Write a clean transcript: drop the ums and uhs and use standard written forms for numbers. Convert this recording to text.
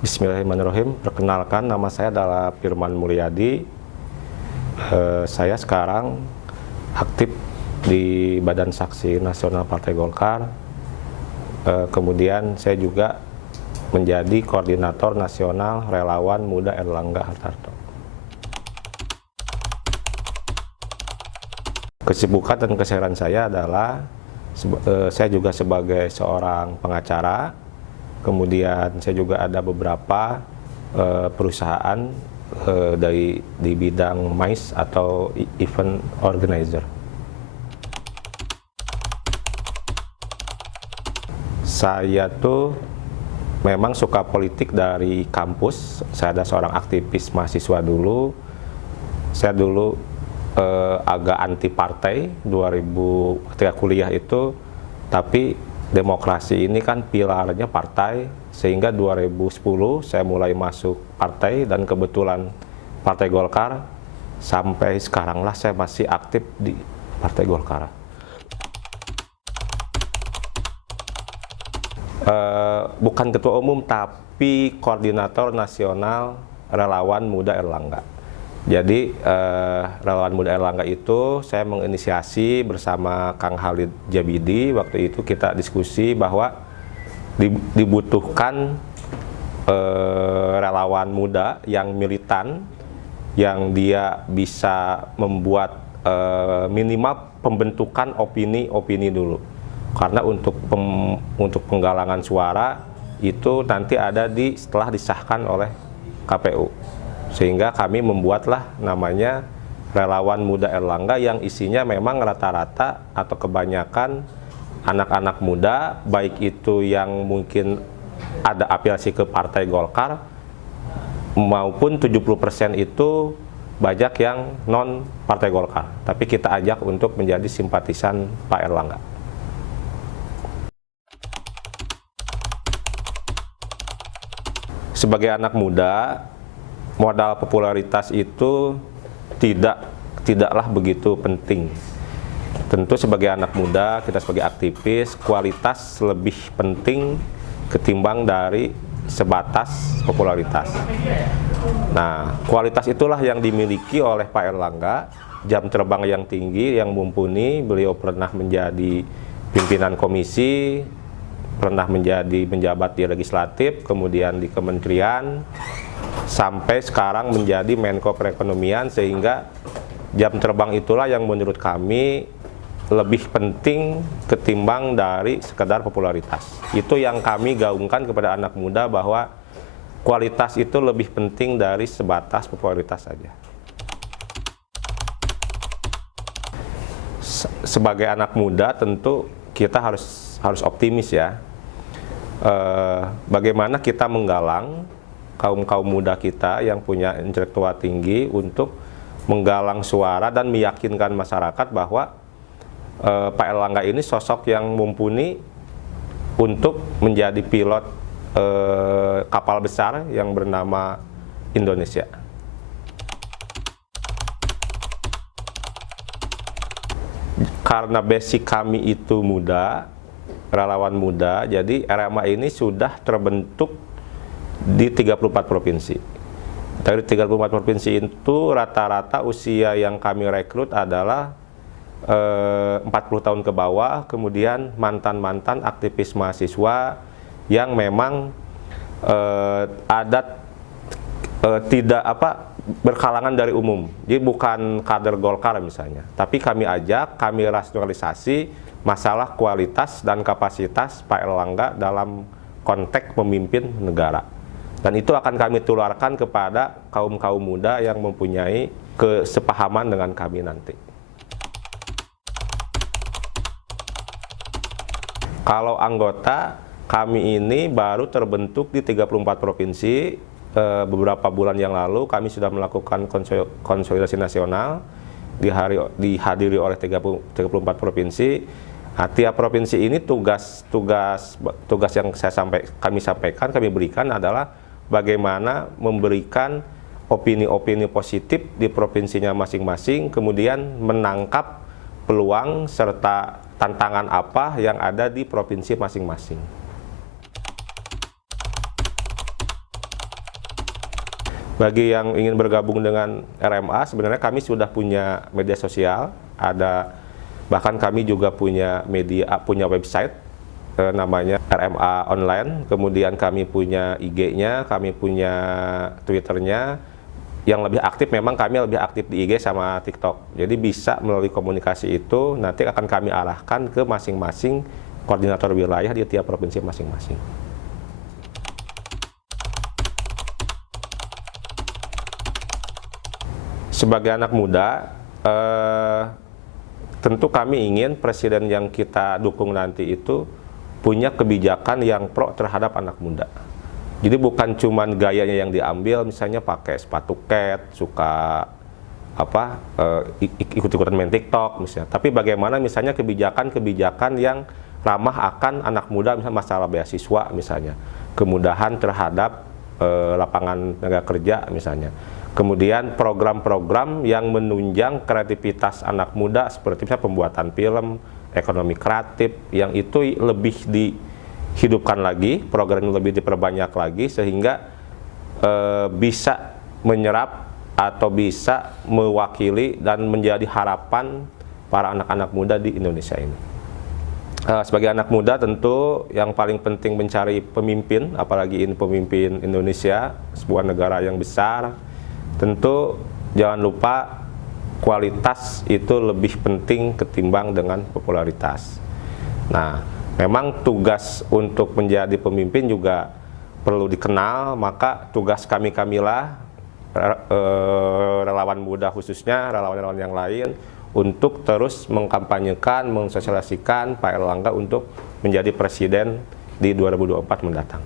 Bismillahirrahmanirrahim. Perkenalkan, nama saya adalah Firman Mulyadi. Saya sekarang aktif di Badan Saksi Nasional Partai Golkar. Kemudian saya juga menjadi Koordinator Nasional Relawan Muda Erlangga Hartarto. Kesibukan dan keseharian saya adalah saya juga sebagai seorang pengacara. Kemudian saya juga ada beberapa perusahaan di bidang MICE atau event organizer. Saya tuh memang suka politik dari kampus. Saya ada seorang aktivis mahasiswa dulu. Saya dulu agak anti partai 2000 ketika kuliah itu, tapi demokrasi ini kan pilarnya partai, sehingga 2010 saya mulai masuk partai dan kebetulan Partai Golkar sampai sekarang lah saya masih aktif di Partai Golkar. Bukan ketua umum tapi Koordinator Nasional Relawan Muda Erlangga. Jadi Relawan Muda Erlangga itu saya menginisiasi bersama Kang Halid Jabidi. Waktu itu kita diskusi bahwa dibutuhkan relawan muda yang militan, yang dia bisa membuat minimal pembentukan opini dulu. Karena untuk penggalangan suara itu nanti ada setelah disahkan oleh KPU. Sehingga kami membuatlah namanya Relawan Muda Erlangga yang isinya memang rata-rata atau kebanyakan anak-anak muda, baik itu yang mungkin ada afiliasi ke Partai Golkar maupun 70% itu banyak yang non Partai Golkar. Tapi kita ajak untuk menjadi simpatisan Pak Erlangga. Sebagai anak muda, modal popularitas itu tidaklah begitu penting. Tentu sebagai anak muda, kita sebagai aktivis, kualitas lebih penting ketimbang dari sebatas popularitas. Nah, kualitas itulah yang dimiliki oleh Pak Erlangga, jam terbang yang tinggi, yang mumpuni. Beliau pernah menjadi pimpinan komisi, pernah menjadi menjabat di legislatif, kemudian di kementerian, sampai sekarang menjadi Menko Perekonomian, sehingga jam terbang itulah yang menurut kami lebih penting ketimbang dari sekedar popularitas. Itu yang kami gaungkan kepada anak muda, bahwa kualitas itu lebih penting dari sebatas popularitas saja. Sebagai anak muda tentu kita harus optimis ya. Bagaimana kita menggalang kaum muda kita yang punya intelektual tinggi untuk menggalang suara dan meyakinkan masyarakat bahwa Pak Erlangga ini sosok yang mumpuni untuk menjadi pilot kapal besar yang bernama Indonesia. Karena basic kami itu muda, relawan muda, jadi RMA ini sudah terbentuk di 34 provinsi. Dari 34 provinsi itu rata-rata usia yang kami rekrut adalah 40 tahun ke bawah, kemudian mantan-mantan aktivis mahasiswa yang memang tidak berkalangan dari umum. Jadi bukan kader Golkar misalnya, tapi kami ajak, kami rasionalisasi masalah kualitas dan kapasitas Pak Erlangga dalam konteks memimpin negara. Dan itu akan kami tularkan kepada kaum-kaum muda yang mempunyai kesepahaman dengan kami nanti. Kalau anggota, kami ini baru terbentuk di 34 provinsi. Beberapa bulan yang lalu kami sudah melakukan konsolidasi nasional, dihadiri oleh 34 provinsi. Nah, tiap provinsi ini tugas yang kami sampaikan, kami berikan adalah bagaimana memberikan opini-opini positif di provinsinya masing-masing, kemudian menangkap peluang serta tantangan apa yang ada di provinsi masing-masing. Bagi yang ingin bergabung dengan RMA, sebenarnya kami sudah punya media sosial, bahkan kami juga punya website namanya RMA Online. Kemudian kami punya IG-nya, kami punya Twitter-nya. Yang lebih aktif memang kami lebih aktif di IG sama TikTok. Jadi bisa melalui komunikasi itu nanti akan kami arahkan ke masing-masing koordinator wilayah di tiap provinsi masing-masing. Sebagai anak muda, tentu kami ingin presiden yang kita dukung nanti itu punya kebijakan yang pro terhadap anak muda. Jadi bukan cuma gayanya yang diambil, misalnya pakai sepatu cat, suka ikut-ikutan main TikTok misalnya. Tapi bagaimana misalnya kebijakan-kebijakan yang ramah akan anak muda, misalnya masalah beasiswa misalnya, kemudahan terhadap lapangan tenaga kerja misalnya. Kemudian program-program yang menunjang kreativitas anak muda seperti misalnya pembuatan film, ekonomi kreatif, yang itu lebih dihidupkan lagi, program lebih diperbanyak lagi sehingga bisa menyerap atau bisa mewakili dan menjadi harapan para anak-anak muda di Indonesia ini. Sebagai anak muda tentu yang paling penting mencari pemimpin, apalagi ini pemimpin Indonesia, sebuah negara yang besar. Tentu jangan lupa kualitas itu lebih penting ketimbang dengan popularitas. Nah, memang tugas untuk menjadi pemimpin juga perlu dikenal, maka tugas kamilah relawan muda khususnya, relawan-relawan yang lain untuk terus mengkampanyekan, mensosialisasikan Pak Erlangga untuk menjadi presiden di 2024 mendatang.